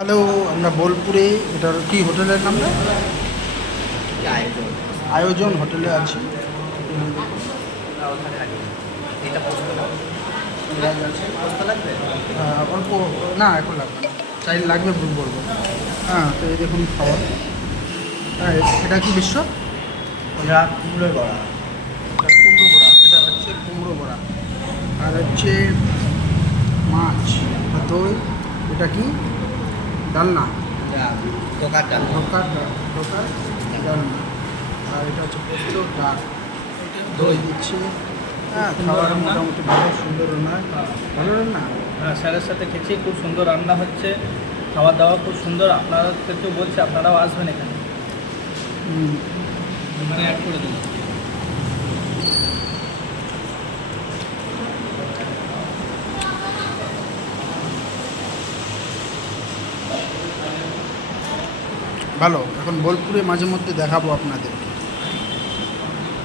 Hello, আমরা বোলপুরে, এটার কি হোটেলের নামটা? আয়োজন আয়োজন হোটেলে আছি। এটা পোস্ত না পোস্ত লাগবে অল্প, না এখন লাগবে না, চাইলে লাগবে বলবো। হ্যাঁ, তো এই দেখুন খাবার। হ্যাঁ, এটা কি বিশ্ব? ওটা কুমড়োর বড়া এটা কুমড়ো বড়া, এটা হচ্ছে কুমড়ো বড়া। আর হচ্ছে মাছ, আর দই। এটা কি? ডালনা, দোকান ডাল ঢোকার ডালনা। আর এটা হচ্ছে পোস্ত ডাল, দই দিচ্ছে। হ্যাঁ, খাবার মোটামুটি ভালো, সুন্দর রান্না। ভালো রান্না। হ্যাঁ, স্যারের সাথে খেয়েছি, খুব সুন্দর রান্না হচ্ছে, খাওয়া দাওয়া খুব সুন্দর। আপনাদেরকেও বলছি, আপনারাও আসবেন এখানে, হুম, মানে অ্যাড করে দেবেন। ভালো। এখন বোলপুরে মাঝে মধ্যে দেখাবো আপনাদেরকে।